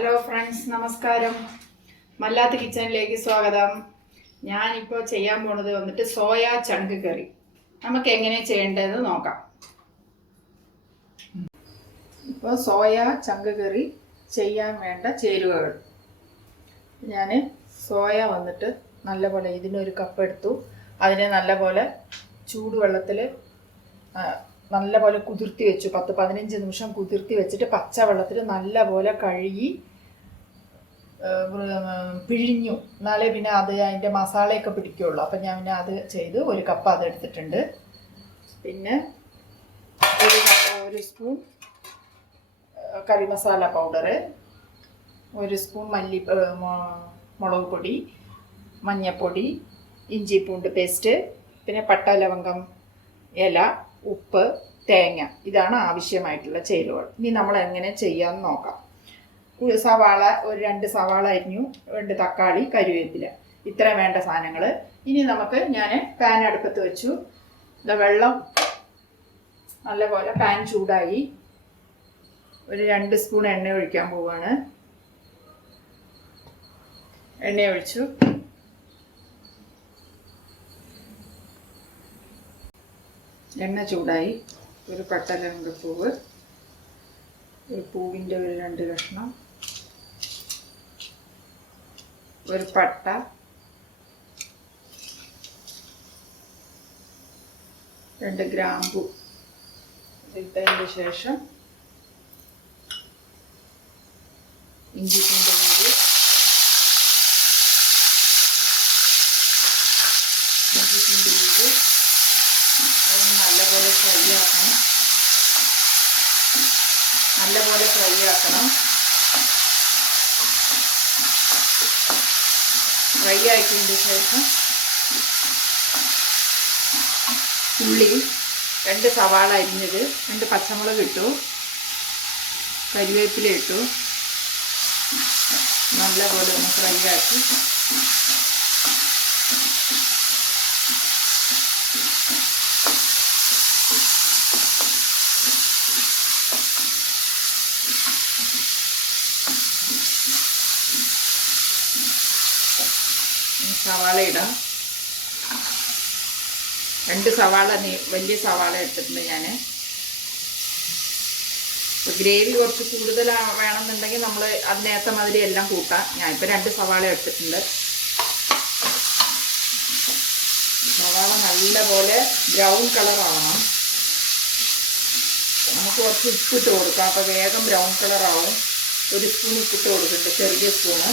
Hello friends, നമസ്കാരം. മല്ലാത്ത് കിച്ചണിലേക്ക് സ്വാഗതം. ഞാനിപ്പോൾ ചെയ്യാൻ പോണത് വന്നിട്ട് സോയ ചങ്ക് കറി. നമുക്ക് എങ്ങനെ ചെയ്യേണ്ടതെന്ന് നോക്കാം. ഇപ്പോൾ സോയ ചങ്ക് കറി ചെയ്യാൻ വേണ്ട ചേരുവകൾ. ഞാൻ സോയ വന്നിട്ട് നല്ലപോലെ ഇതിനൊരു കപ്പ് എടുത്തു. അതിനെ നല്ലപോലെ ചൂടുവെള്ളത്തിൽ നല്ലപോലെ കുതിർത്തി വെച്ചു. 10-15 നിമിഷം കുതിർത്തി വെച്ചിട്ട് പച്ചവെള്ളത്തിൽ നല്ലപോലെ കഴുകി പിഴിഞ്ഞു. എന്നാലേ പിന്നെ അത് അതിൻ്റെ മസാലയൊക്കെ പിടിക്കുകയുള്ളൂ. അപ്പം ഞാൻ പിന്നെ അത് ചെയ്ത് ഒരു കപ്പ് അതെടുത്തിട്ടുണ്ട്. പിന്നെ ഒരു സ്പൂൺ കറി മസാല പൗഡർ, ഒരു സ്പൂൺ മുളക് പൊടി, മഞ്ഞൾപ്പൊടി, ഇഞ്ചി പൂണ്ട് പേസ്റ്റ്, പിന്നെ പട്ട ലവംഗം ഇല, ഉപ്പ്, തേങ്ങ. ഇതാണ് ആവശ്യമായിട്ടുള്ള ചേരുവകൾ. ഇനി നമ്മൾ എങ്ങനെ ചെയ്യാമെന്ന് നോക്കാം. സവാള, ഒരു 2 സവാള അരിഞ്ഞു, 2 തക്കാളി, കരിവേപ്പില, ഇത്ര വേണ്ട സാധനങ്ങൾ. ഇനി ഞാൻ പാൻ അടുപ്പത്ത് വെച്ചു. വെള്ളം നല്ലപോലെ പാൻ ചൂടായി. ഒരു 2 സ്പൂൺ എണ്ണ ഒഴിക്കാൻ പോവാണ്. എണ്ണ ഒഴിച്ചു. എണ്ണ ചൂടായി. ഒരു പട്ട ലവംഗപ്പൂവ്, ഒരു പൂവിൻ്റെ ഒരു 2 കഷ്ണം, ഒരു പട്ട, 2 ഗ്രാമ്പു ഇട്ടതിന് ശേഷം ഇഞ്ചി പൂണ്ട് നീര്, അത് നല്ലപോലെ ഫ്രൈ ആക്കണം. ഫ്രൈ ആക്കിയതിന് ശേഷം ഉള്ളി, 2 സവാള അരിഞ്ഞത്, 2 പച്ചമുളക് ഇട്ടു, കരിവേപ്പില ഇട്ടു. നല്ലപോലെ ഒന്ന് ഫ്രൈ ആക്കി സവാള ഇടാം. 2 സവാള വലിയ സവാള എടുത്തിട്ടുണ്ട് ഞാൻ. ഇപ്പോൾ ഗ്രേവി കുറച്ച് കൂടുതൽ വേണമെന്നുണ്ടെങ്കിൽ നമ്മൾ അതിനേത്ത മാതിരി എല്ലാം കൂട്ടാം. ഞാനിപ്പോൾ 2 സവാള എടുത്തിട്ടുണ്ട്. സവാള നല്ലപോലെ ബ്രൗൺ കളറാവണം. നമുക്ക് കുറച്ച് ഉപ്പിട്ട് കൊടുക്കാം. അപ്പോൾ വേഗം ബ്രൗൺ കളറാവും. 1 സ്പൂൺ ഉപ്പിട്ട് കൊടുക്കുന്നുണ്ട്, ചെറിയ സ്പൂണ്.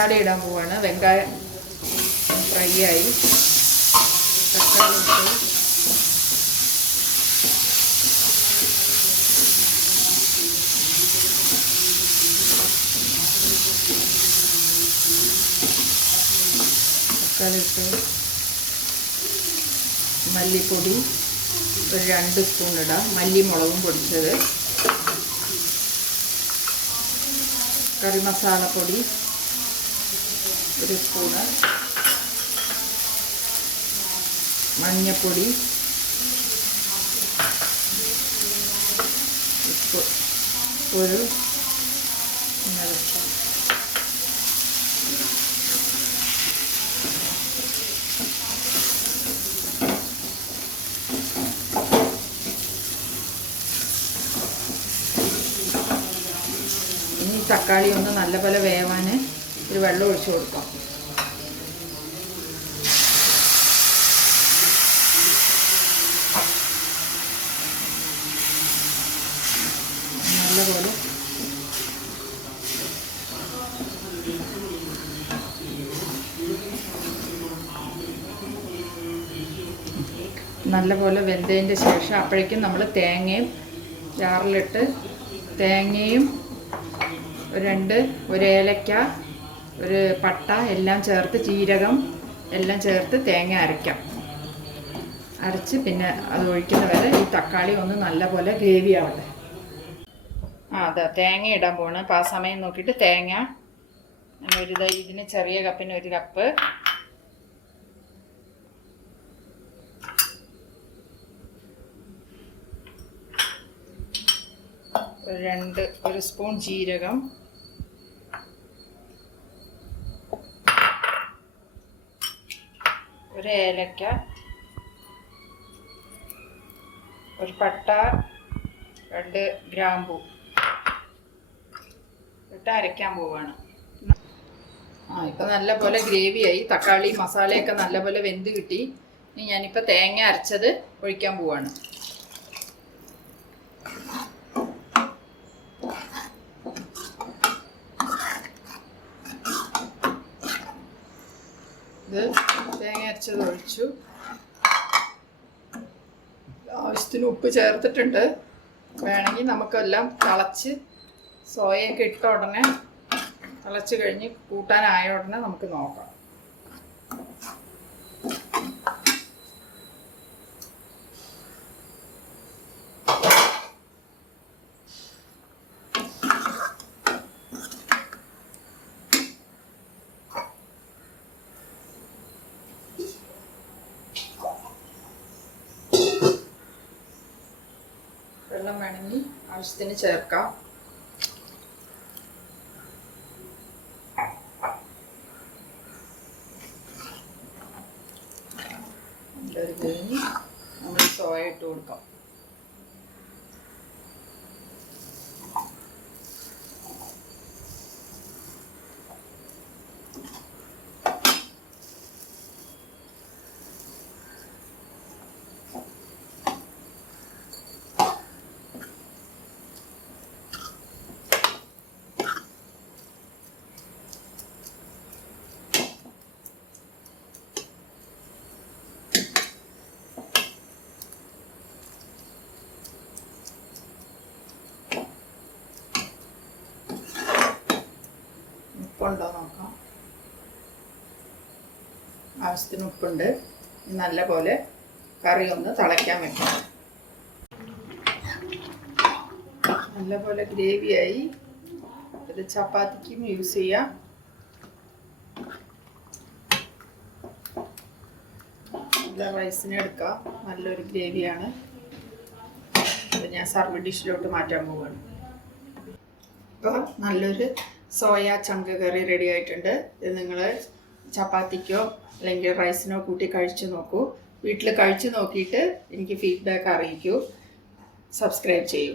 തക്കാളി ഇടാൻ പോവാണ്. വെങ്കായം ഫ്രൈ ആയി. തക്കാളി ഇട്ടു. മല്ലിപ്പൊടി ഒരു 2 സ്പൂൺ ഇടാം. മല്ലിമുളകും പൊടിച്ചത്, കറി മസാലപ്പൊടി 1 സ്പൂണ്, മഞ്ഞൾപ്പൊടി, ഉപ്പ് 1 സ്പൂൺ. ഇനി തക്കാളി ഒന്ന് നല്ലപോലെ വേവാൻ ഒരു വെള്ളം ഒഴിച്ചു കൊടുക്കാം. നല്ലപോലെ വെന്തതിൻ്റെ ശേഷം അപ്പോഴേക്കും നമ്മൾ തേങ്ങയും ജാറിലിട്ട് തേങ്ങയും ഒരു ഏലക്ക, ഒരു പട്ട എല്ലാം ചേർത്ത്, ജീരകം എല്ലാം ചേർത്ത് തേങ്ങ അരച്ച് പിന്നെ അത് ഒഴിക്കുന്ന വരെ ഈ തക്കാളി ഒന്ന് നല്ലപോലെ ഗ്രേവി ആവട്ടെ. അതെ, തേങ്ങ ഇടാൻ പോവാണ്. അപ്പോൾ ആ സമയം നോക്കിയിട്ട് തേങ്ങ ഇതിന് ചെറിയ കപ്പിന് 1 കപ്പ്. ഒരു സ്പൂൺ ജീരകം, ഒരു ഏലക്ക, ഒരു പട്ട, 2 ഗ്രാമ്പൂ ഇട്ട് അരയ്ക്കാൻ പോവാണ്. ഇപ്പം നല്ലപോലെ ഗ്രേവിയായി, തക്കാളി മസാലയൊക്കെ നല്ലപോലെ വെന്ത് കിട്ടി. ഇനി ഞാനിപ്പോൾ തേങ്ങ അരച്ചത് ഒഴിക്കാൻ പോവാണ്. ഇത് തേങ്ങ അരച്ചത് ഒഴിച്ചു. ആവശ്യത്തിന് ഉപ്പ് ചേർത്തിട്ടുണ്ട്. വേണമെങ്കിൽ നമുക്കെല്ലാം തിളച്ച് സോയയൊക്കെ ഇട്ട ഉടനെ തിളച്ച് കഴിഞ്ഞ് കൂട്ടാനായ ഉടനെ നമുക്ക് നോക്കാം. വെള്ളം വേണമെങ്കിൽ ആവശ്യത്തിന് ചേർക്കാം. നമ്മൾ സോയ ഇട്ട് കൊടുക്കാം. ഉപ്പുണ്ടോ നോക്കാം. ആവശ്യത്തിന് ഉപ്പുണ്ട്. നല്ലപോലെ കറി ഒന്ന് തിളയ്ക്കാൻ വെക്കണം. നല്ലപോലെ ഗ്രേവിയായി. ഇത് ചപ്പാത്തിക്കും യൂസ് ചെയ്യാം. നല്ല റൈസിന് എടുക്കാം. നല്ലൊരു ഗ്രേവിയാണ്. അത് ഞാൻ സർവ് ഡിഷിലോട്ട് മാറ്റാൻ പോവുകയാണ്. ഇപ്പോൾ നല്ലൊരു സോയ ചങ്ക് കറി റെഡി ആയിട്ടുണ്ട്. ഇത് നിങ്ങൾ ചപ്പാത്തിക്കോ അല്ലെങ്കിൽ റൈസിനോ കൂട്ടി കഴിച്ചു നോക്കൂ. വീട്ടിൽ കഴിച്ചു നോക്കിയിട്ട് എനിക്ക് ഫീഡ്ബാക്ക് അറിയിക്കൂ. സബ്സ്ക്രൈബ് ചെയ്യൂ.